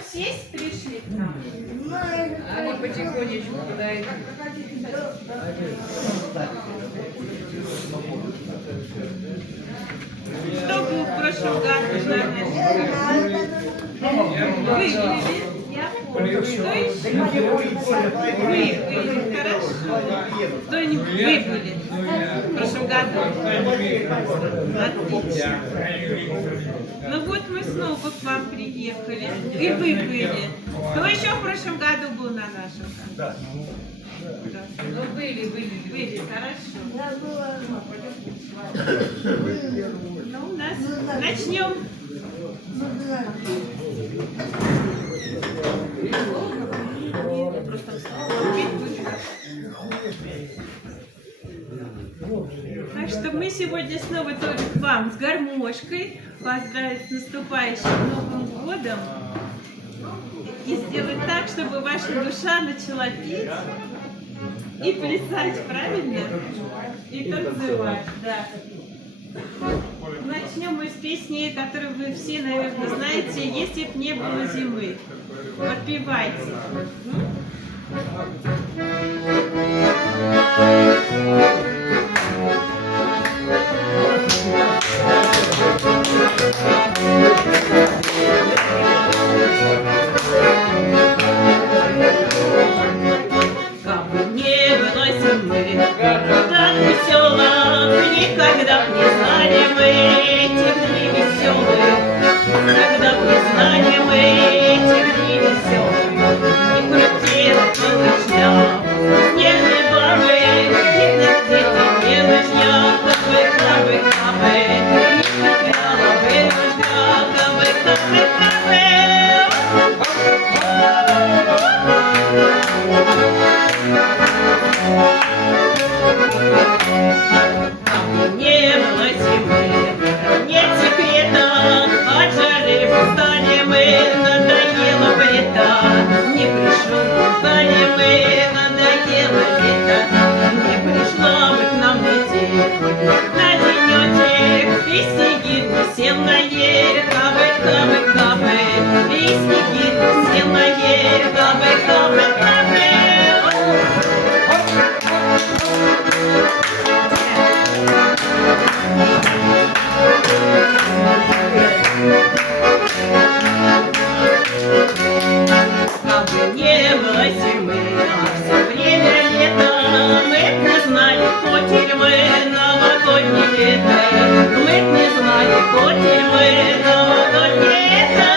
сесть пришли к нам? А мы потихонечку подойдем. Кто был в прошлом году на выиграли? Я помню. Что еще? Выиграли. Хорошо. Кто-нибудь выиграли в прошлом году? Отлично. Ну вот мы снова к вам приехали. И вы были. Кто еще в прошлом году был на нашем канале? Ну, были, хорошо. Ну, у нас начнем. Так что мы сегодня снова только к вам с гармошкой поздравить с наступающим Новым годом и сделать так, чтобы ваша душа начала петь и плясать, правильно? И танцевать, да. Начнем мы с песни, которую вы все, наверное, знаете, «Если б не было зимы». Подпевайте. Как бы не было зимы, так весело, никогда б не знали мы этих дней веселых, когда б не знали мы этих дней веселых, не крутила малышня, снежные бабы, их на свете не лыжня, кабы, кабы, кабы, не крутила бы лыжня, кабы, кабы, кабы. Не было зимы, нет секрета, от жары устали мы, надоело бы лето, не пришло устали мы, надоело лето, не пришла бы к нам лететь на денечек, и снегирь сел на ель, кабы, кабы, кабы, и снегирь сел на ель, кабы, кабы, кабы. Как бы не было зимы, а все время лето, мы б не знали, кто тюрьмы новогоднее лето, мы б не знали, кто тюрьмы новогоднее лето.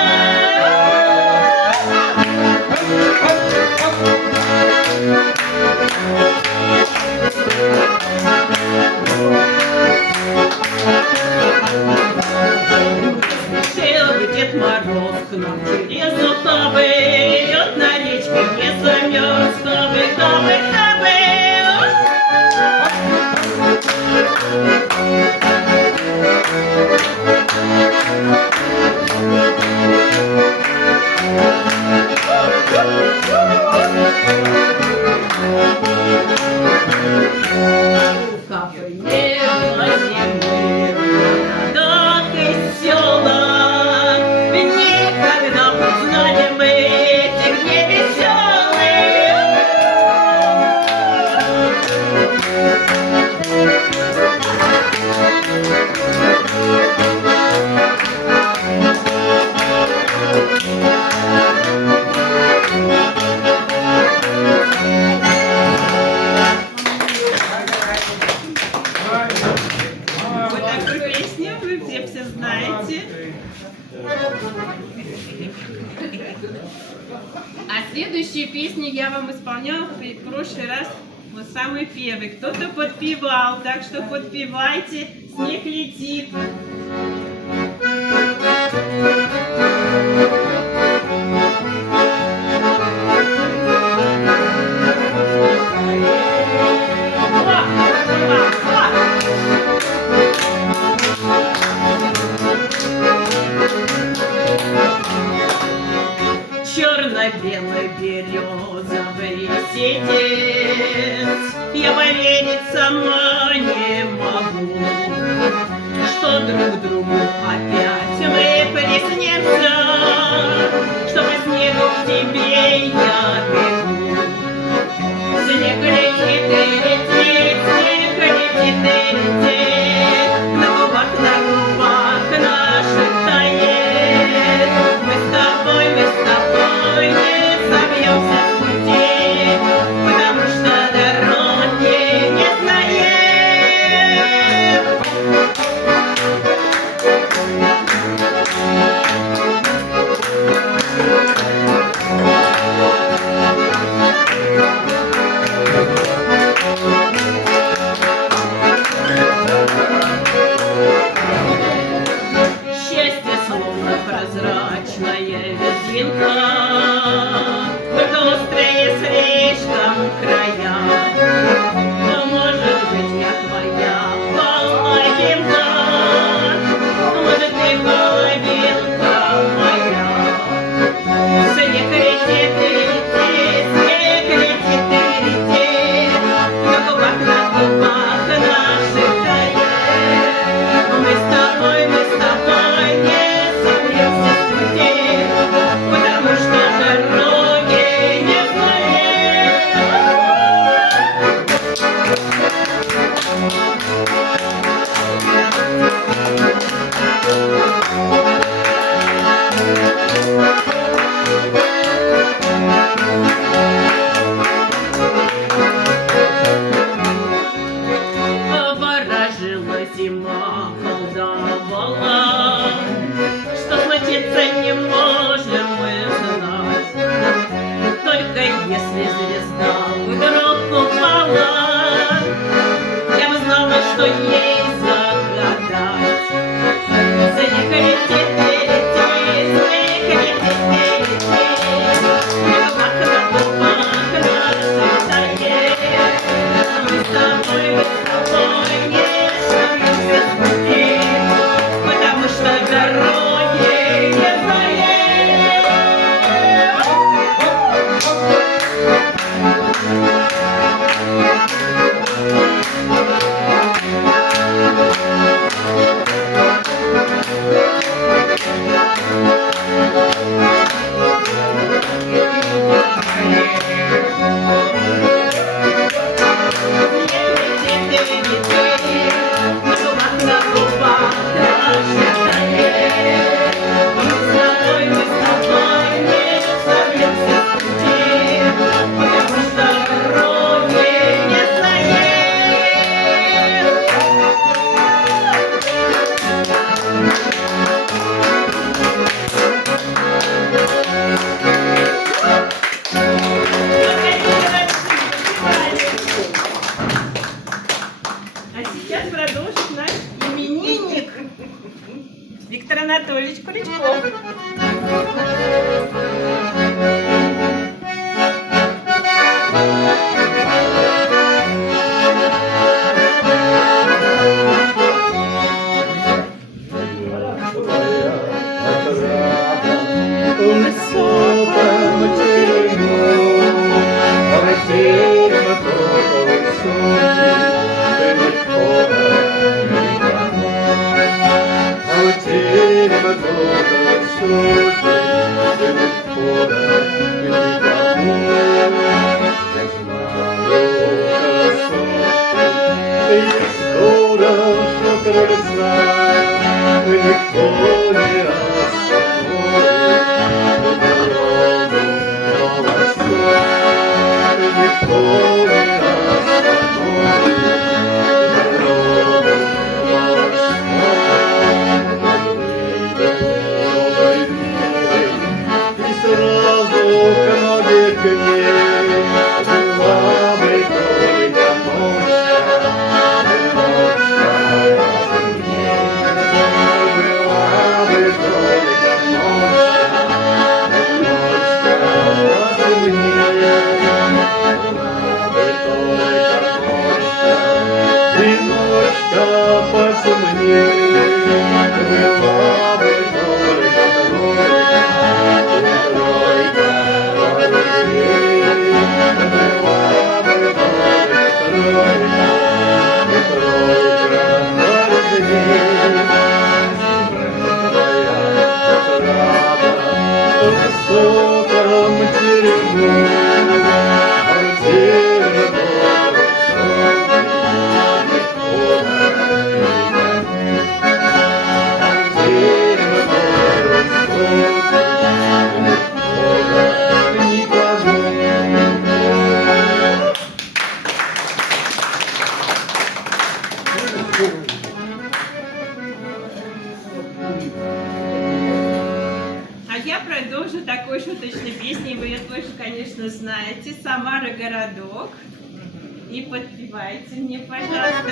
Шел бы Дед Мороз к нам через Лукавы, лед на речке не замерз, кабы, кабы, кабы. Кабы не было зимы, так и села, никогда б не знали мы этих дней веселых. Вот такую песню вы все знаете. А следующую песню я вам исполняла в прошлый раз, вот самый первый. Кто-то подпевал, так что подпевайте, снег летит. Черно-белый березовый сетец, я поверить сама не могу, что друг другу опять мы приснемся, что во сне табачная резинка, только острые слишком края. Но, может быть, я твоя половинка, может, ты половинка моя. Снег летит и летит, снег летит и летит, на губах наших тает. Мы с тобой не собьемся с пути, потому что дороги не знаем. Ворожила зима, колдовала, что случится не можем мы знать. Только если звезда вдруг упала, я бы знала, что ей загадать. Снег летит и летит, снег летит и летит, на губах наших тает. Мы с тобой не собьемся с пути, потому что дороги не знаем. А сейчас продолжит наш именинник Виктор Анатольевич Крючков. А я продолжу такой шуточной песней, вы ее тоже, конечно, знаете. «Самара городок». И подпевайте мне, пожалуйста.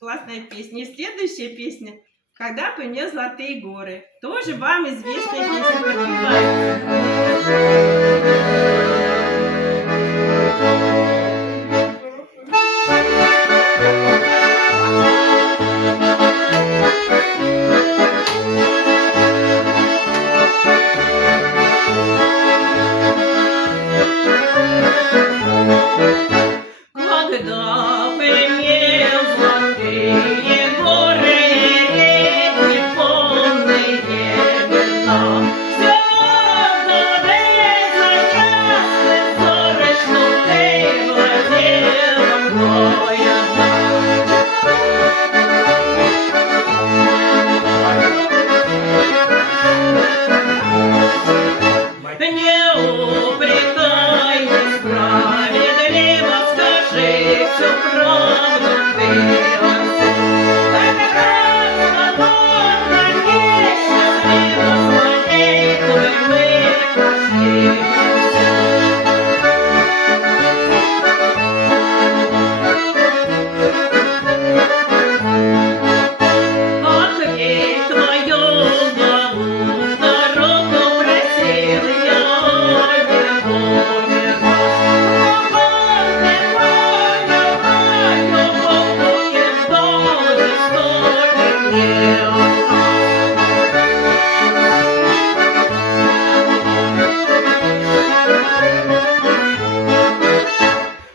Классная песня. И следующая песня «Когда бы мне золотые горы». Тоже вам известная песня. Подпевайте. Когда бы мне золотые горы, реки полные вина, все равно ясные зоры, что ты владела мной одна. Не упрекай несправедливо, скажи всю правду ты отцу. Так возможно, несчастливо злодейкой мы пошли. Ах, ведь твою главу дорогу просил я его верно. Любовь будет тоже столь мне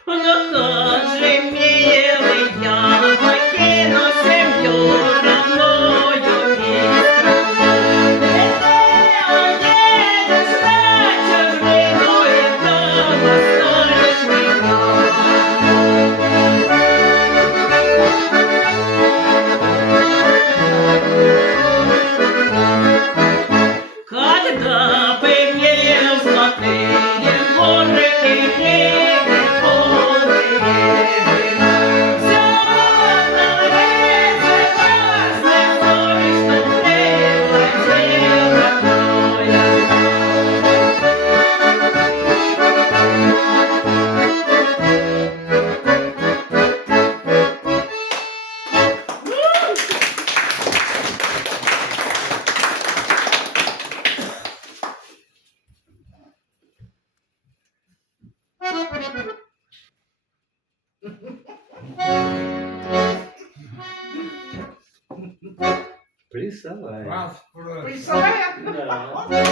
но как же, милый, я покину семью родную и страну. Ведь ты уедешь на чужбину, и там оставишь меня. Когда бы мне золотые горы и реки полные вина, все равно прекрасные зоры, что ты владела мной Плясовая. Представляешь? Да.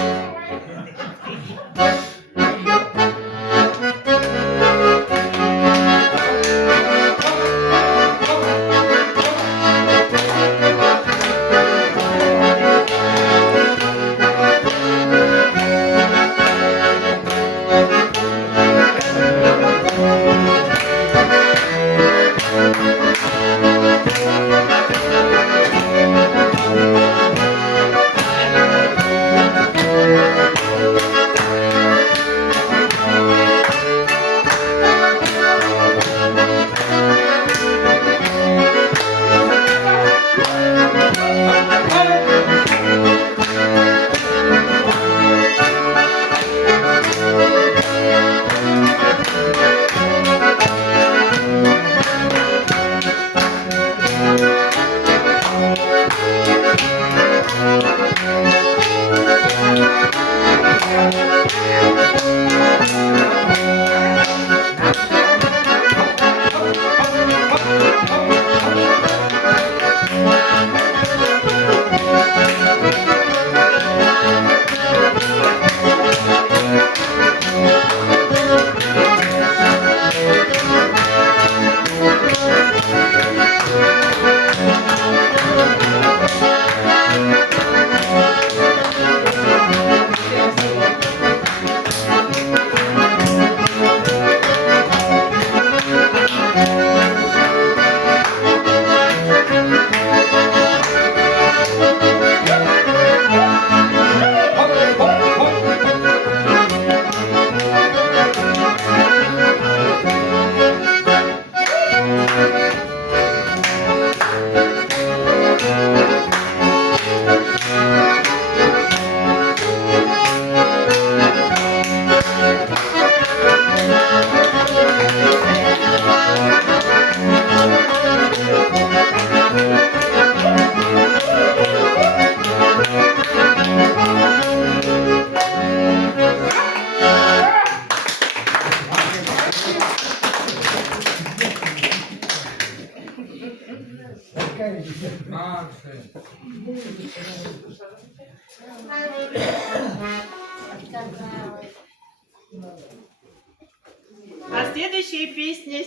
А следующая песня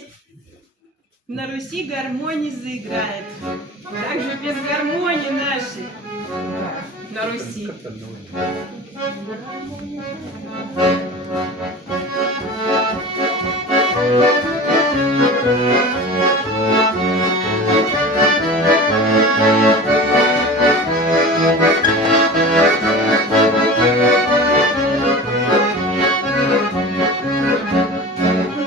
на Руси гармонии заиграет. Также без гармонии нашей на Руси.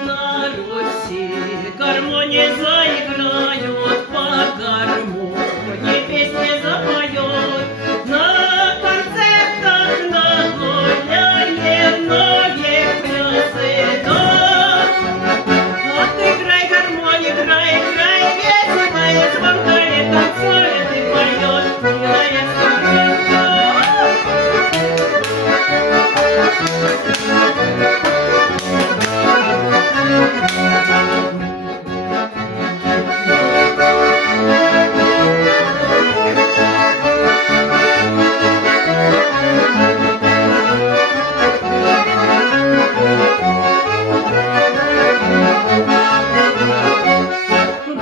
На Руси гармонии заиграют, по гармонии песни запоют. На концертах, на гулянье многих плясы, да. Вот играй гармонию, играй, играй, весело и звонко, и танцует, и поет, милая сторонка.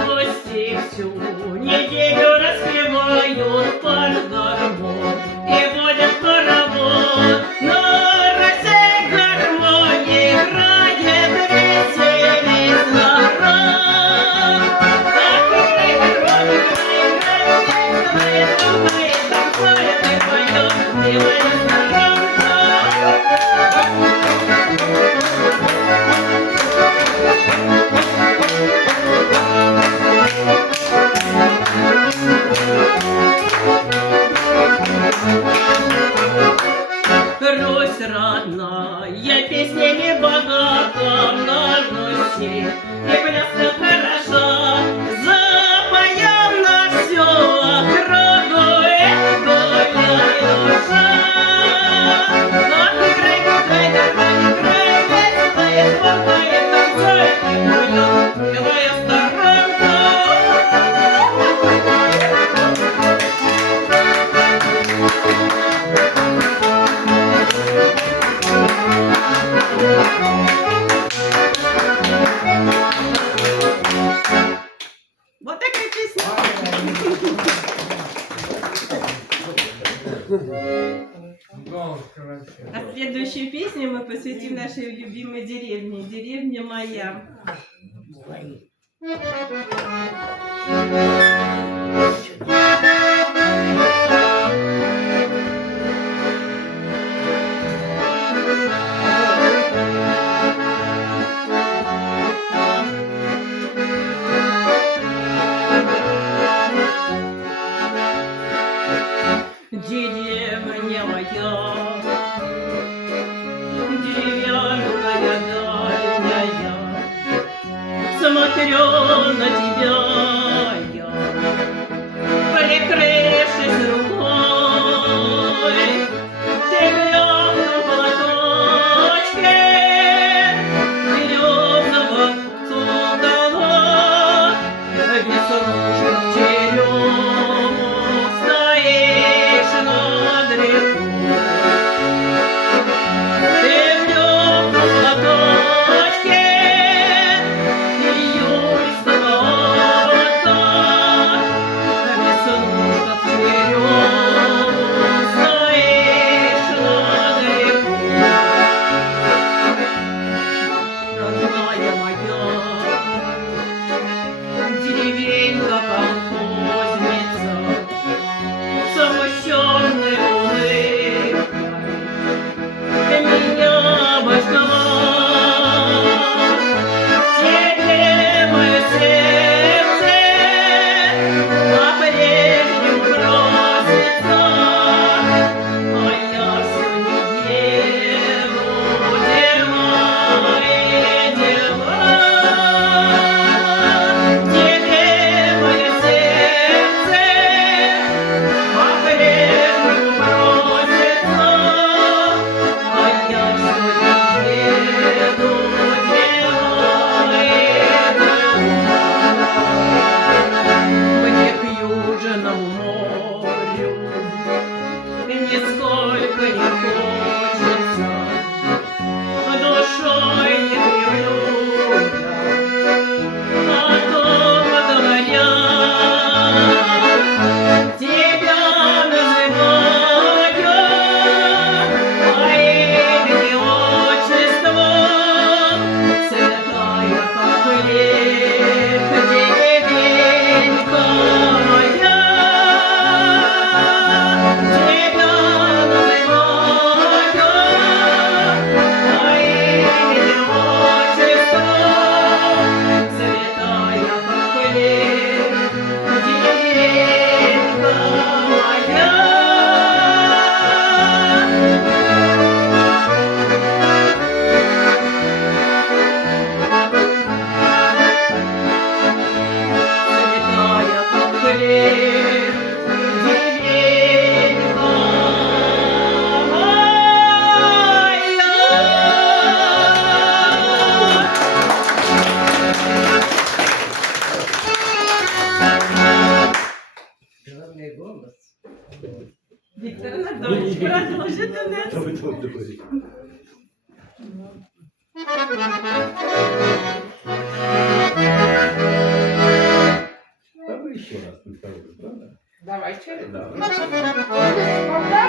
Гости всю неделю распевают под гармонь и водят хоровод. На Руси гармонии играет, веселит народ. Так играй гармонию, играй, играй, весело и танцует, и поет, милая сторонка. Русь родная, песня не богата на Руси, и пляска хороша. Запоем на всю округу эту душа. Вот играй, играй, гармонь, играй, весело и звонко, и танцует, и поет, милая сторонка. Вот такая песня. А следующую песню мы посвятим нашей любимой деревне. Деревня моя. Деревня моя, деревянная дальняя, смотрю на тебя я Головний голос. Віктор Анатольевич, продовжуйте нас. Давай, давай, давай. Давай еще раз повторим, правда? Давай через. Да. Покажем, да?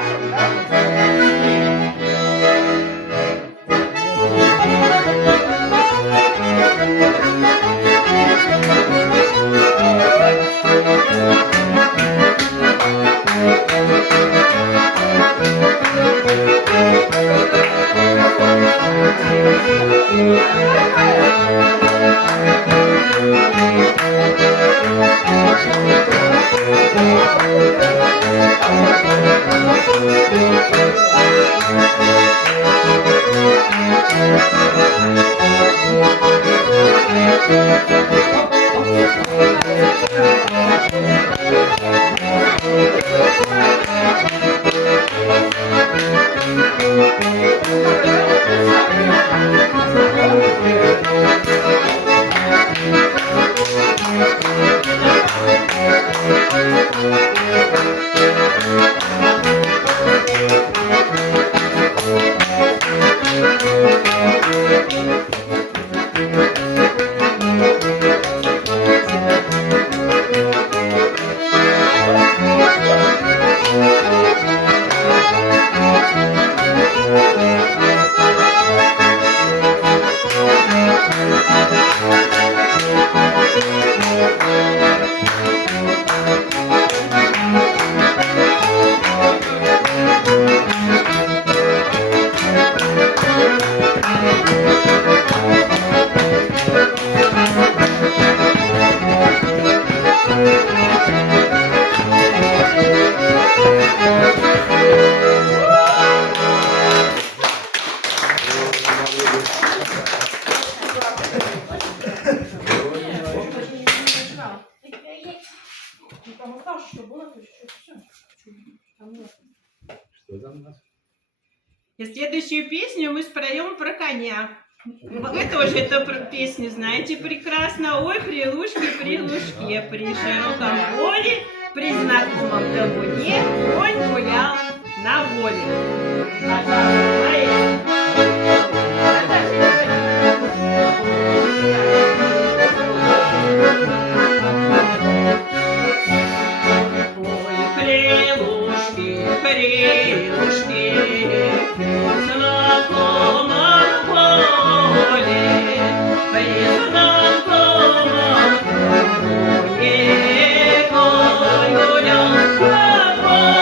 Что там у нас? И следующую песню мы споем про коня. Вы тоже эту песню знаете прекрасно. Ой, при лужке, при широком поле, при знакомом табуне конь гулял на воле. Ой, крылышки, знакомом поле, при знакомом табуне конь гулял на воле.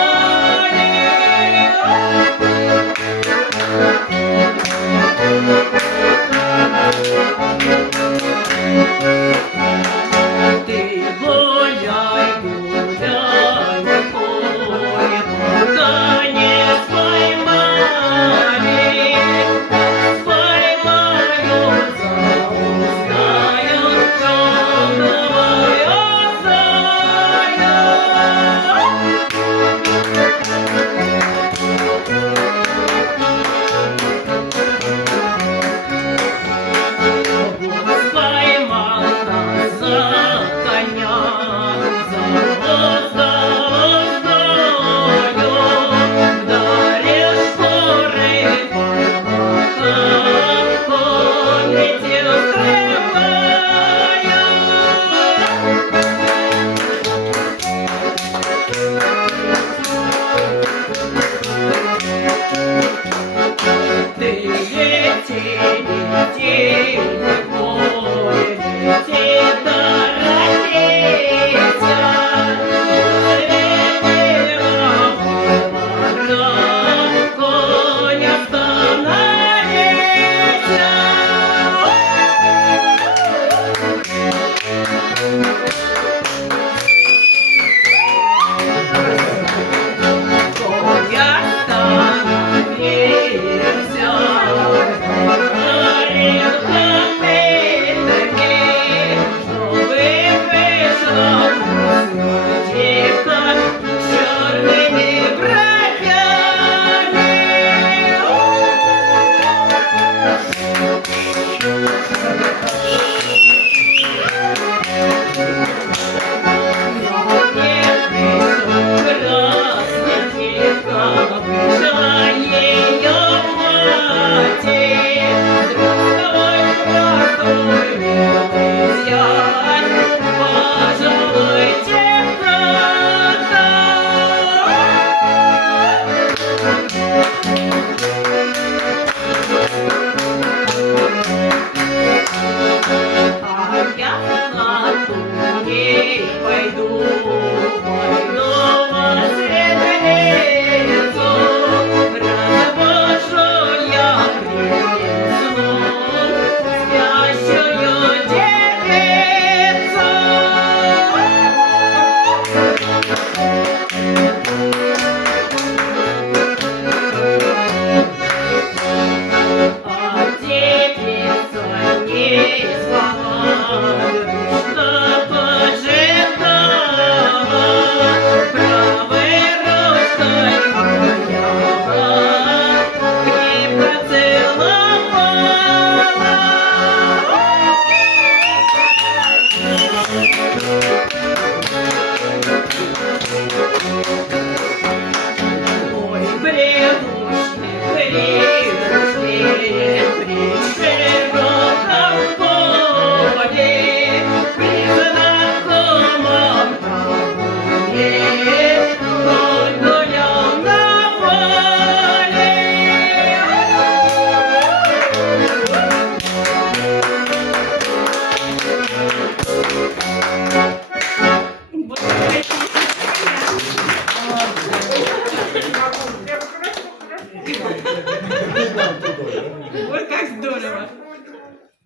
Ой, как здорово.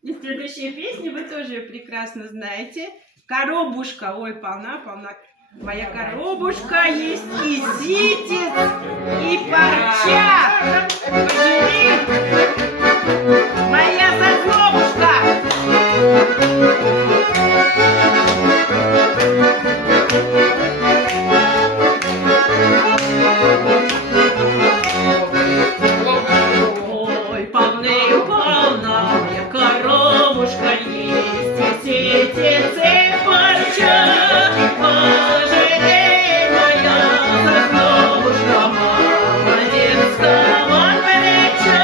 И следующая песня вы тоже прекрасно знаете. Коробушка. Ой, полна. Моя коробушка есть и ситец, и парча. Поживи. Моя зазнобушка. Ой, полнею полна, моя коробушка есть, и ситец, и парча. Пожалей, моя зазнобушка, молодецкого плеча.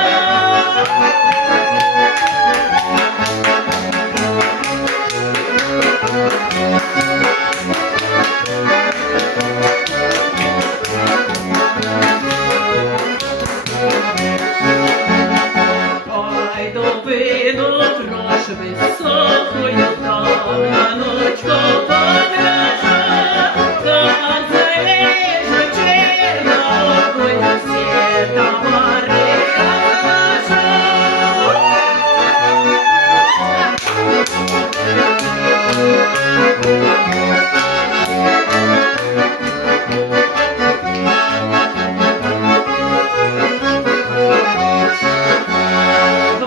Пойду выйду брошь высокую там на ночку подража, как залежу чернокую все товары отложа.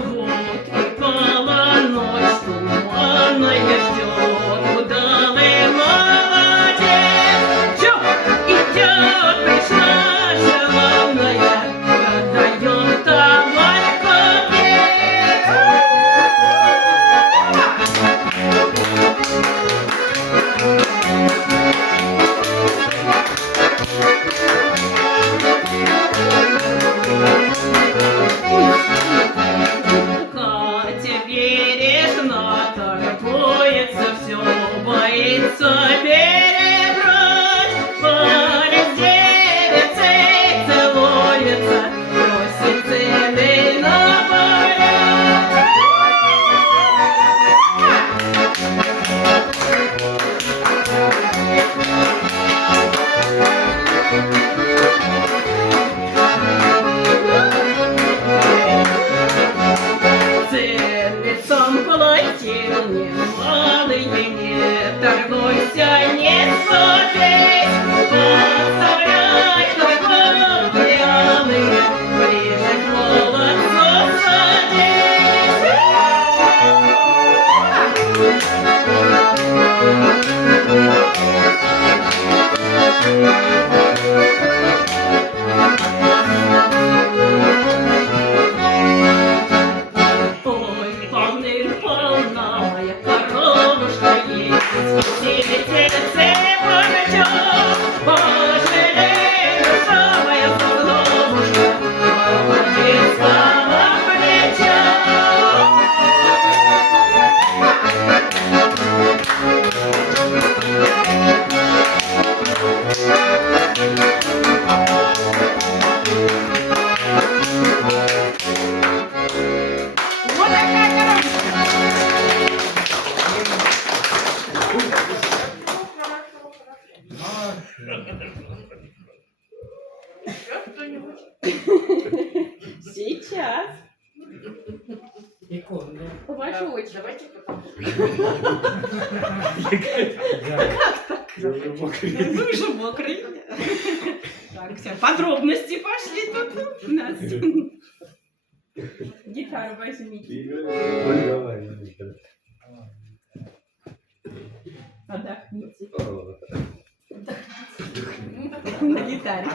Вот и полночь туманная ждет удалый молодец. Чё, идет, пришла желанная, продает товар купец. Катя бережно торгуется, все боится перебрать. Парень с девицей целуется, просит цены набавлять. Ценницам платил немалые, не торгуйся, не скупись. Подставляй торговки алые, ближе к молодцу садись. Ой, полнырь полна, моя коробушка есть, ситец и парча. Пожалей, душа моя зазнобушка, молодецкого плеча. Вот такая коробочка. Сейчас. Икону. Ваша очередь. Давайте потом. Вы же мокрый. Так, все, подробности пошли тут у нас. Гитару возьмите. Отдохните. На гитаре.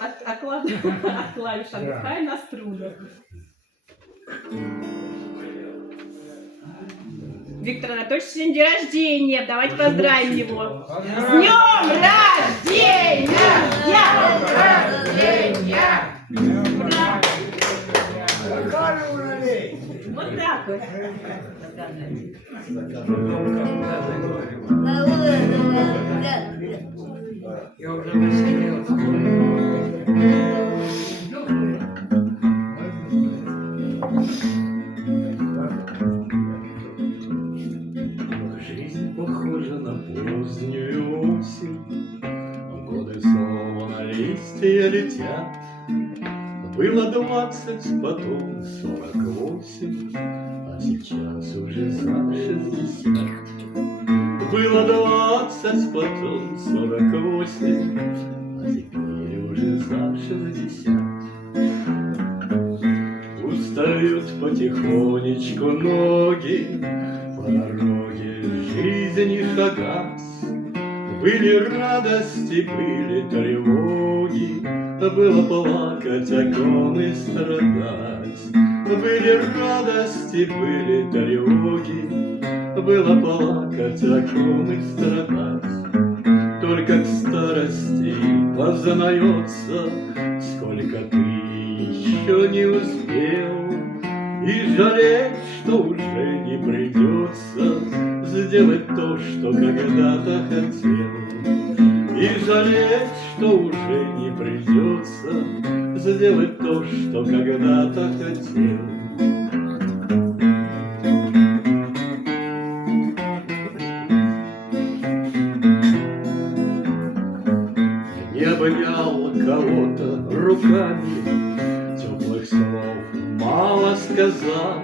От клавиш отдыхай на струнах. Виктор Анатольевич сегодня день рождения. Давайте поздравим его. С днем рождения! Вот так вот. Я уже насиделся. Жизнь похожа на позднюю листья летят. Было 20, потом 48, а сейчас уже за 60. Было 20, потом 48, а теперь уже за 60. Устают потихонечку ноги по дороге жизни шагать. Были радости, были тревоги, было плакать, о ком и страдать. Были радости, были тревоги, было плакать, о ком и страдать. Только к старости познается, сколько ты еще не успел, и жалеть, что уже не придется сделать то, что когда-то хотел. И жалеть, что уже не придется сделать то, что когда-то хотел. Не обнял кого-то руками, теплых слов мало сказал,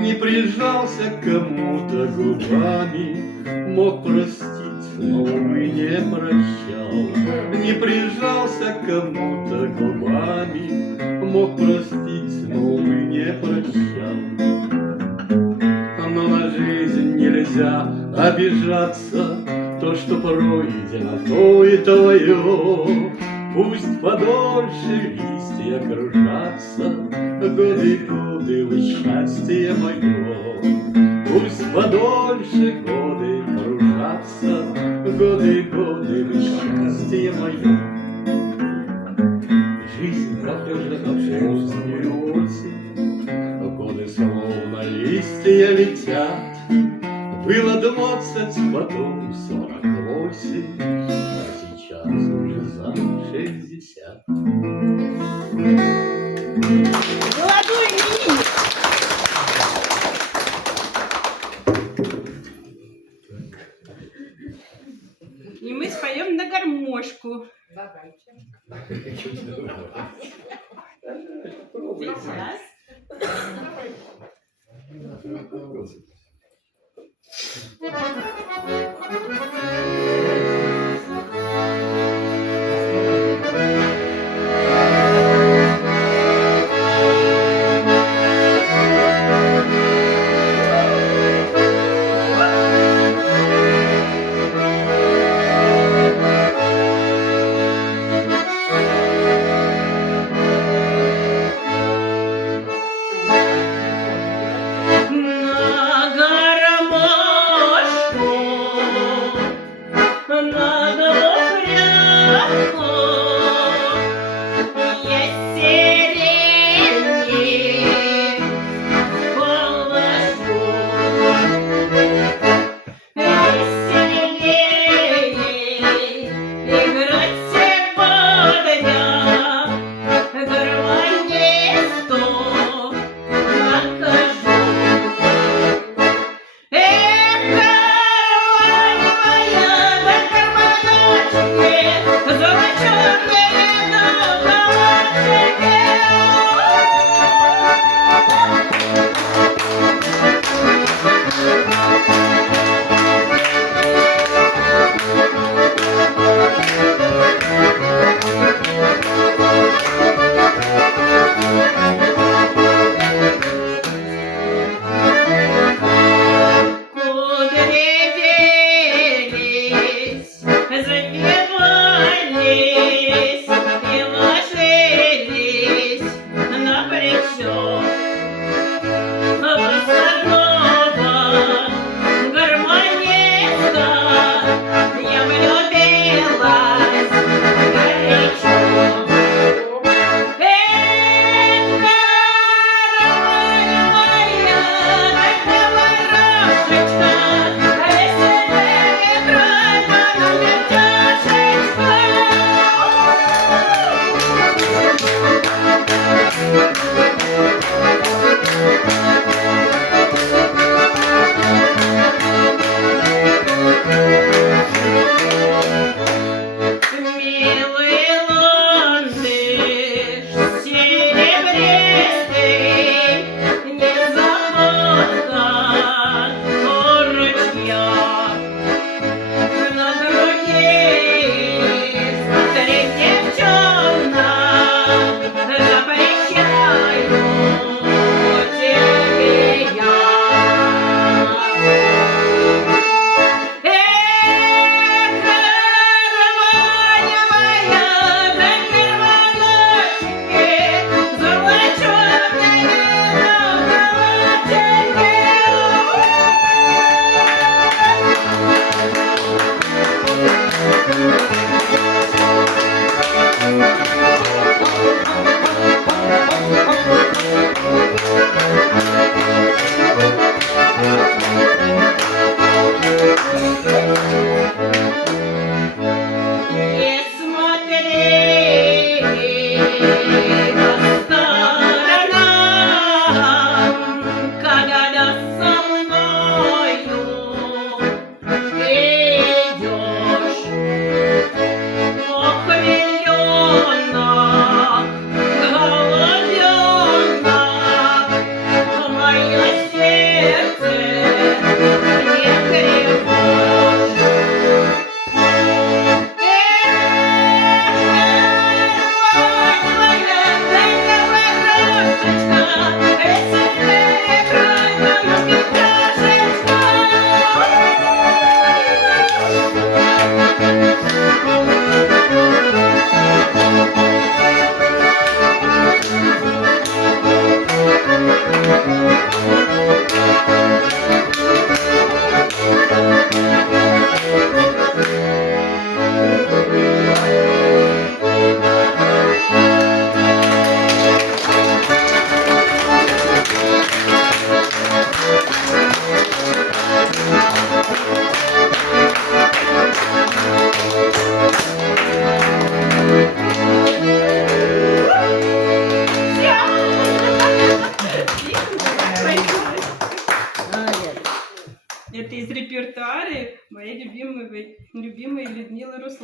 не прижался к кому-то губами, мог простить, но, увы, не прощал. Не прижался к кому-то губами, мог простить, но, увы, не прощал. Но на жизнь нельзя обижаться, то, что пройдено, то и твое. Пусть подольше листья кружатся, годы, годы, вы счастье мое. Пусть подольше годы кружатся, годы, годы, вы счастье мое. Жизнь похожа на позднюю осень, годы словно листья летят. Было 20, потом 48, а сейчас уже за 60. Молодой именинник. И мы споем на гармошку. Сейчас.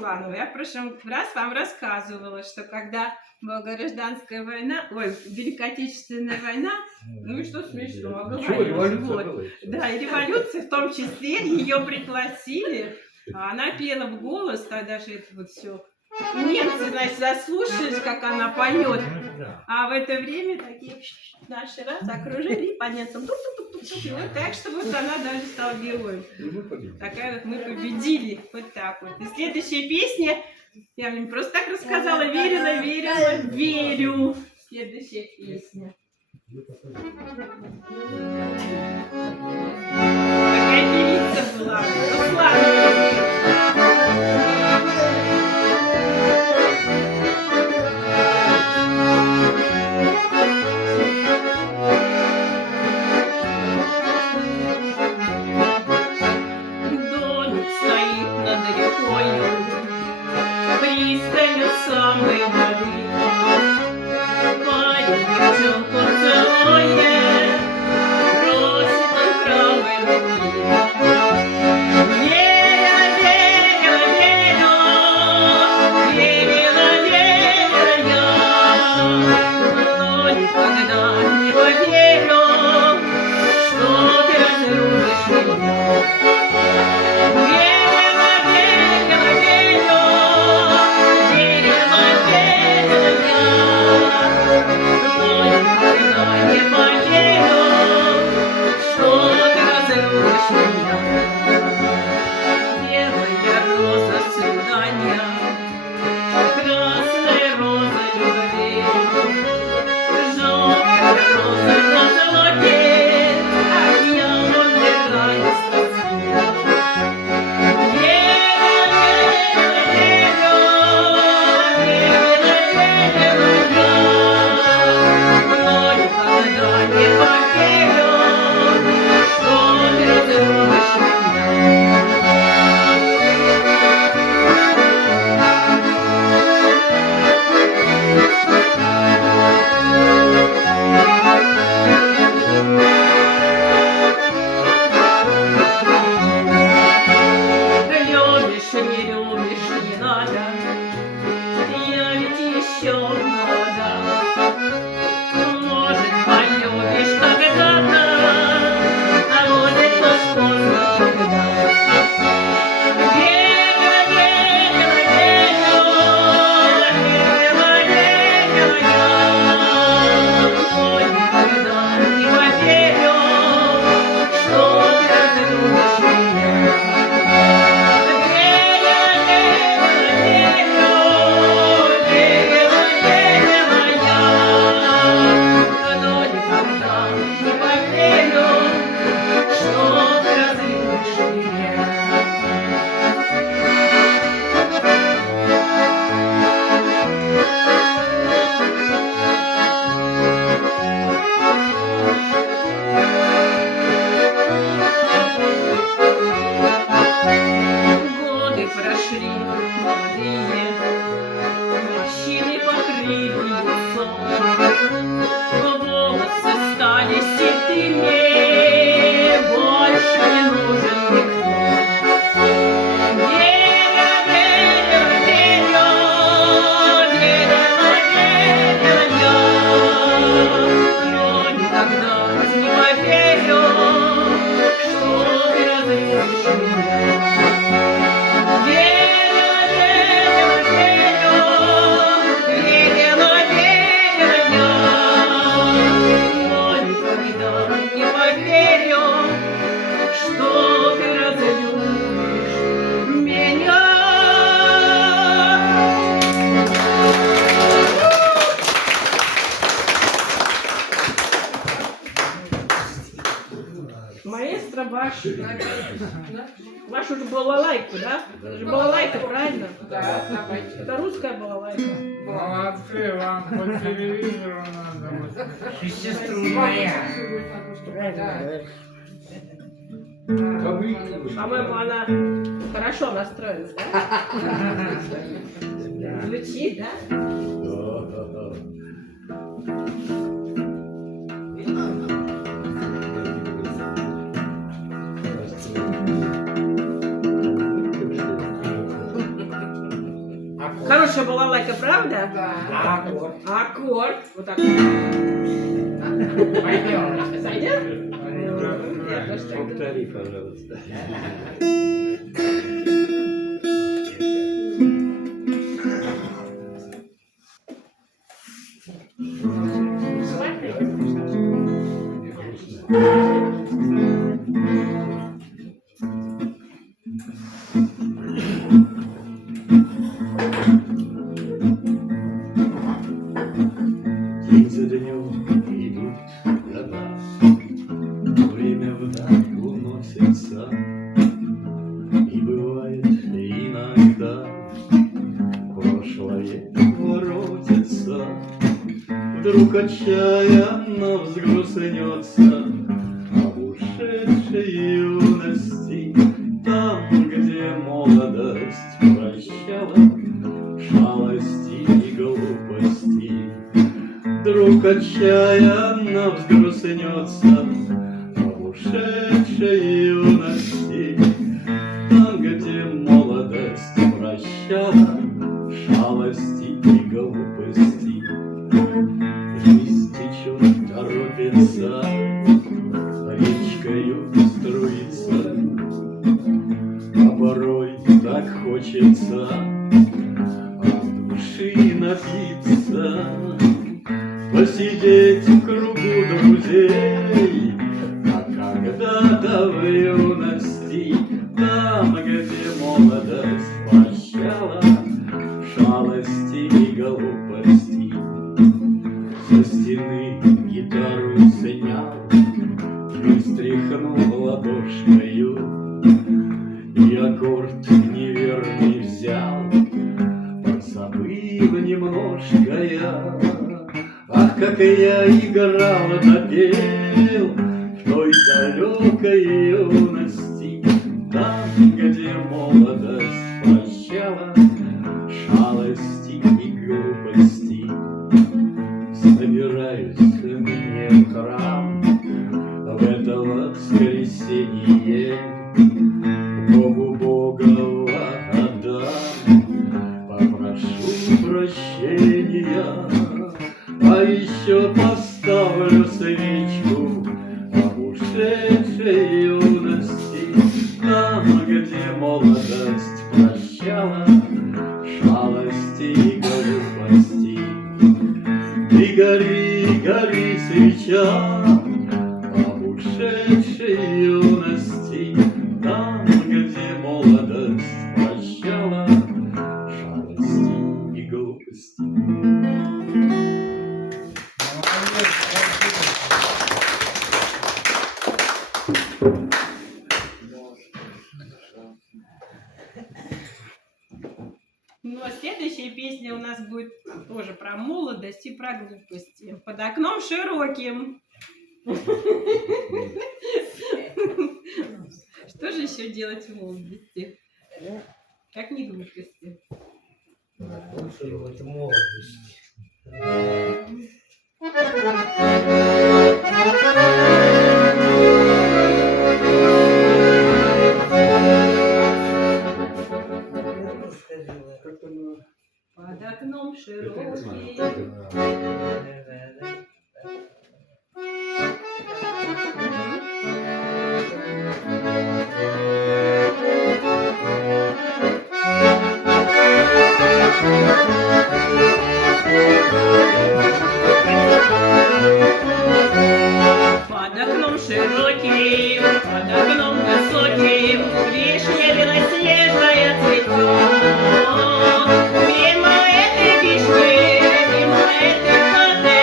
Русланову. Я в прошлом раз вам рассказывала, что когда была гражданская война, ой, Великая Отечественная война, ну и что смешного, Ничего, революция вот. была. Да, и революция в том числе, ее пригласили, а она пела в голос, тогда же это вот все. Немцы, значит, заслушались, как она поет, а в это время такие наши раз окружили по немцам. Тук-тук-тук-тук-тук. Вот так что вот она даже стала героем. Такая вот мы победили, вот так вот. И следующая песня, я вам просто так рассказала, верила, верила, верю. Следующая песня. Такая певица была, Руслановна. Домик стоит над рекою, пристанью самой воды. Парень девчонку целует, просит он правой руки. Верила, верила, верила, верила, верила я, но никогда не поверю, что ты разрушишь меня. Верила, верила, верила, верила, верила я, но никогда не поверю, что ты разрушишь меня. Белая роза свидания, красная роза любви, желтая роза на золоте, а я умираю с тоски. Верила, верила, верила, верила я, но никогда не поверю, что ты разрушишь меня. Любишь, не любишь, не надо, я ведь еще молода. Может, полюбишь когда-то, а может, уж поздно когда. Верила, верила, верила, верила, верила я, но никогда не поверю, что ты разрушишь меня. Годы прошли молодые, морщины покрыли лицо, волосы стали седыми, больше не нужен никто. Верила, верила, верила, верила, верила я, но никогда не поверю, что ты разрушишь меня. Верила, верила, верила, верила, верила я, но никогда не поверю, что ты разлюбишь меня. Маэстро ваш, вашу же балалайку, да? Это же балалайка, правильно? Да, давайте. Это русская балалайка. Молодцы, вам по телевизору надо. И сестру моя. По-моему, она хорошо настроена, да? Звучит, да? Хорошая балалайка, правда? Да. Аккорд. Аккорд. Вот так. Пойдем. Зайдет? Повтори, пожалуйста. День за днем идут года, время вдаль уносится, и бывает иногда прошлое воротится, вдруг отчаянно взгрустнется об ушедшей юности, там, где молодость прощала шалости и глупости. Вдруг отчаянно взгрустнется об ушедшей юности, там, где молодость прощала шалости и глупости. Жизнь течет, торопится, речкою струится, а порой так хочется от души напиться, посидеть в кругу друзей, а когда-то в юности, там, где молодость прощала шалости и глупости. Со стены гитару снял и встряхнул ладошкою, и аккорд неверный взял, подзабыв немножко я. Ах, как я играл да пел в той далекой юности, там, где молодость прощала шалости и глупости. Собираюсь мне в храм в это воскресенье, Богу Бога отдам, попрошу прощения, а еще поставлю свечку об ушедшей юности, там, где молодость прощала шалости и глупости. И гори, гори свеча об ушедшей юности, там, где молодость прощала шалости и глупости. Ну, а следующая песня у нас будет тоже про молодость и про глупости. Под окном широким. Что же еще делать в молодости? Как не глупости? Вот молодость. Под окном широким. Под окном широким, под окном высоким, вишня белоснежная цветет. Мимо этой вишни, мимо этой хаты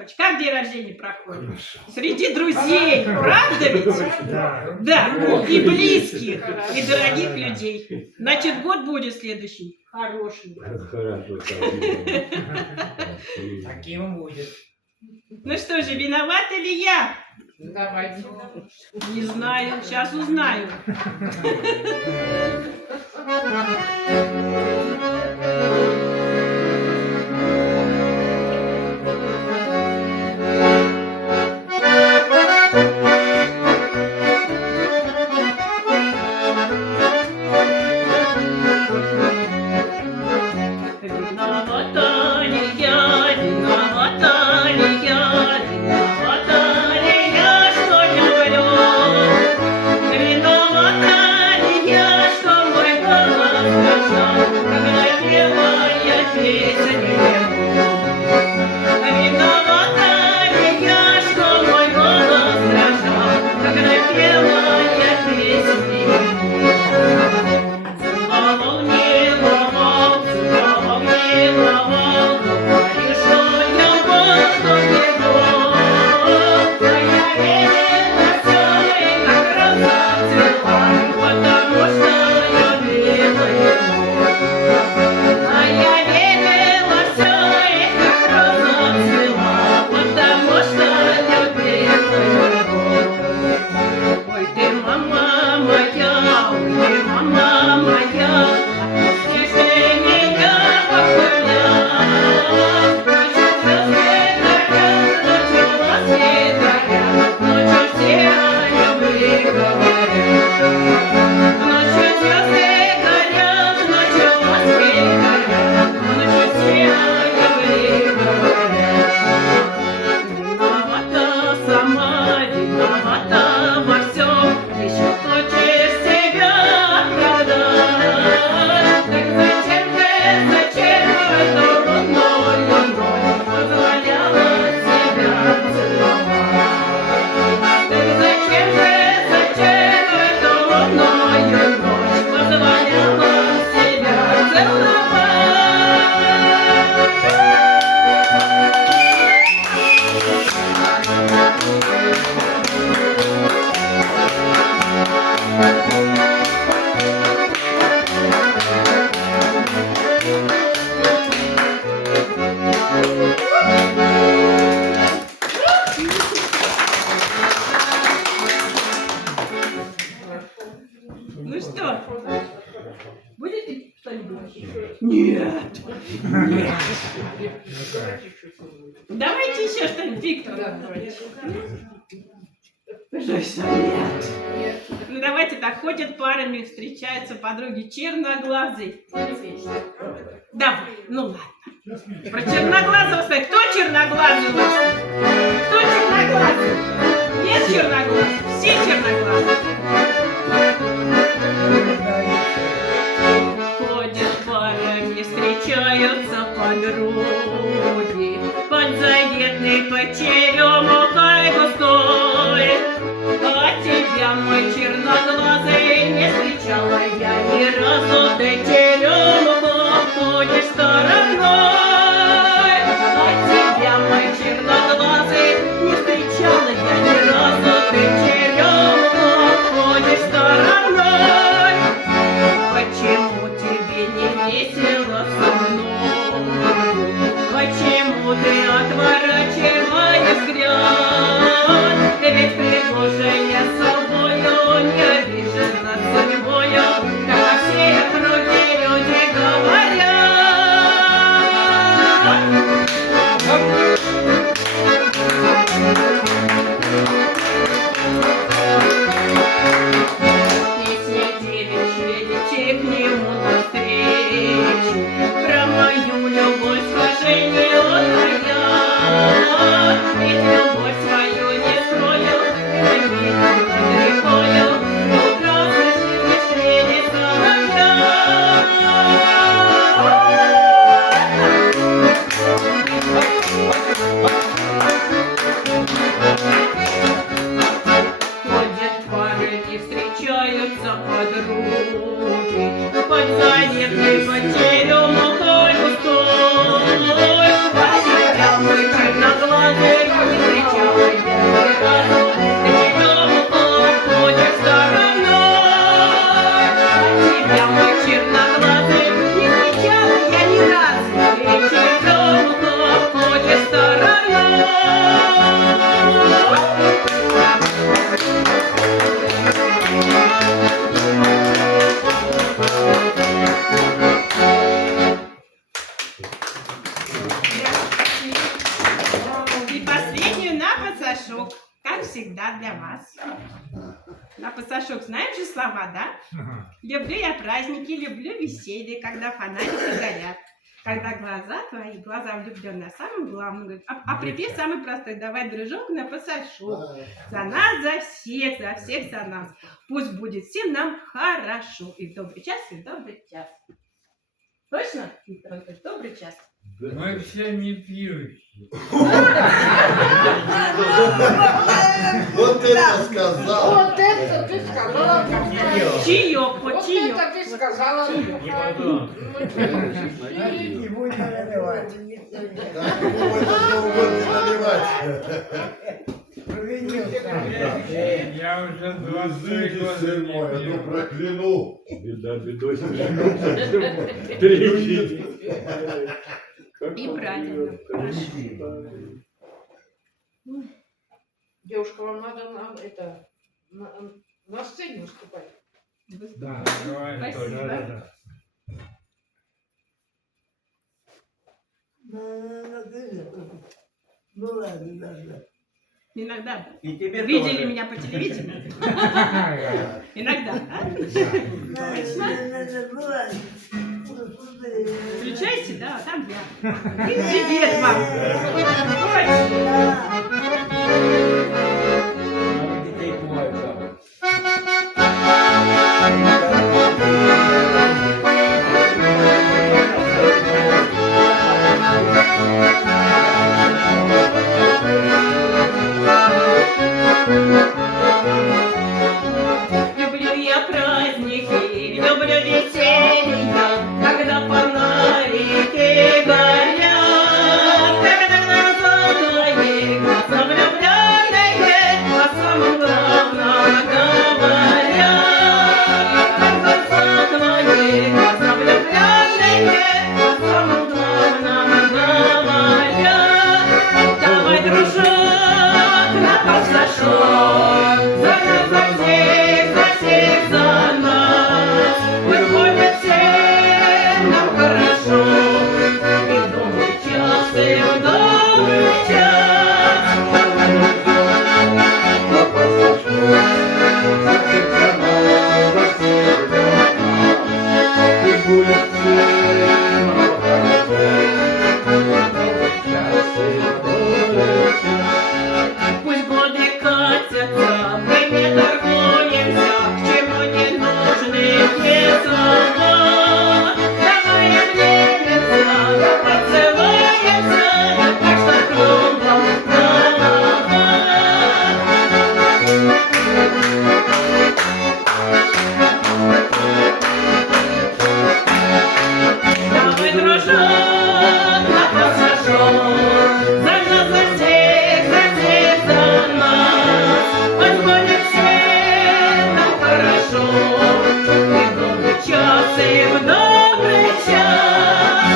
Анатольевич, как день рождения проходит? Среди друзей, правда ведь? Да, и близких, и дорогих людей. Значит, год будет следующий хороший. Хорошо. Таким будет. Ну что же, виновата ли я? Давайте. Не знаю, сейчас узнаю. Виновата ли я, виновата ли я, виновата ли я, что люблю? Виновата ли я, что мой голос дрожал, когда пела я песни? Виновата ли я, что мой голос дрожал, когда пела я песни? Целовал, миловал, целовал, миловал, говори, что я буду его. А я верила всё и как роза цвела, потому что любила его. А я верила всё и как роза цвела, потому что любила его. Ой, ты, мама моя, ой, ты, мама моя, отпусти же меня погулять. Ночью звезды горят, ночью ласки горят, ночью все о любви говорят. Ночью звезды горят, ночью ласки горят, ночью все о любви говорят. Виновата сама, виновата во всем, еще хочешь себя оправдать. Так зачем же эту лунную ночь позволяла себя целовать? Так зачем эту лунную ночь позволяла себя целовать? Ну что, будете что-нибудь? Нет. Давайте еще что-нибудь, Виктор Анатольевич. Пожалуйста, нет. Ну давайте так, ходят парами, встречаются подруги черноглазый. Давай, ну ладно. Про черноглазого сказать. Кто черноглазый у вас? Кто черноглазый? Нет черноглазых, все черноглазые. Ходят парами, встречаются подруги, под заветной под черемухой густой. А тебя, мой черноглазый, не встречала я ни разу, ты черемуху обходишь стороной. А тебя, мой черноглазый, не встречала я ни разу, ты черемуху обходишь стороной. Почему тебе не весело со мной? Почему ты отворачиваешь взгляд? Ведь предложение собою не обижена судьбою, как все другие люди говорят. Песня девичья, лети к нему навстречу. Сашок, знаешь же слова, да? Люблю я праздники, люблю веселье, когда фонарики горят. Когда глаза влюбленные, а самым главным, говорит, а припев самый простой, давай, дружок, на пасашок. За нас, за всех за нас. Пусть будет всем нам хорошо. И в добрый час, и в добрый час. Точно? Виктор Анатольевич, добрый час. Мы все не пьющие. Вот это сказал. Вот это ты сказала. Чаек, вот Вот чаек. это ты сказала. Не будем наливать. Так, ему это угодно наливать. Я уже 23 года Сын мой, не ну пью. прокляну. Беда, бедой. Переведите. И правильно. Девушка, вам надо на сцене выступать. Да, давай, Спасибо. тоже. Ну ладно. Иногда. И тебе Видели тоже. меня по телевидению? Иногда, да? Ну ладно. Включайте, да, а там я. И привет вам. Ой. Детей бывают там. Люблю я праздники, люблю веселье, когда фонарики горят, когда глаза глаза влюбленные, о самом главном говорят. Глаза влюбленные, о самом главном говорят. Давай, дружок, на пасашок, за всех за нас. Выходит всем нам хорошо, и в добрый час, и в добрый час. На пасашок, за всех за нас, за всех за нас. И будет всем нам хорошо, добрый час, и добрый час. Пусть годы катятся, мы не торгуемся, к чему не нужны те слова. Давай обнимемся, поцелуемся, так что кругом голова. Давай, дружок, на пасашок, за нас, за всех за нас. Пусть будет всем нам хорошо, и в добрый час, и в добрый час.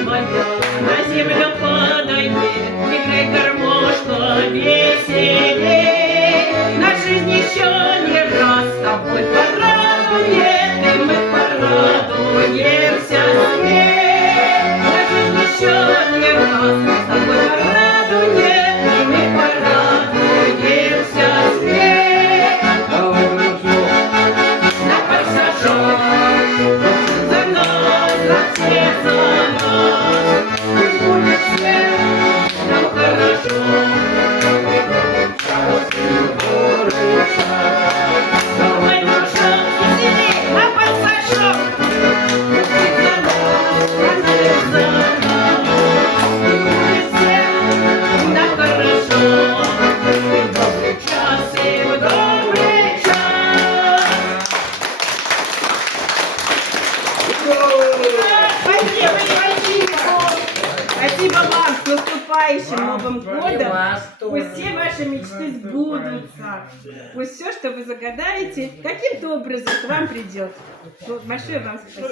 На землю падает, играй гармошка веселей. На жизнь еще не раз с тобой порадует, и мы порадуемся с ней. На жизнь еще не раз с тобой порадует, и мы порадуемся с ней. Давай, дружок, На пасашок, за нас, за всех за нас. Пусть будет всем нам хорошо, давай, дружок, веселей, на пасашок. За нас, за всех за нас. Пусть будет всем нам хорошо, и в добрый час, и в добрый час. Спасибо, спасибо. Спасибо вам с наступающим Новым годом. Пусть все ваши мечты сбудутся. Пусть все, что вы загадаете, каким-то образом к вам придет. Ну, большое вам спасибо.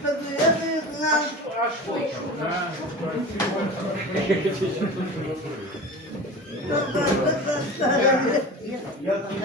Спасибо, я А что еще? Да, спасибо. Я там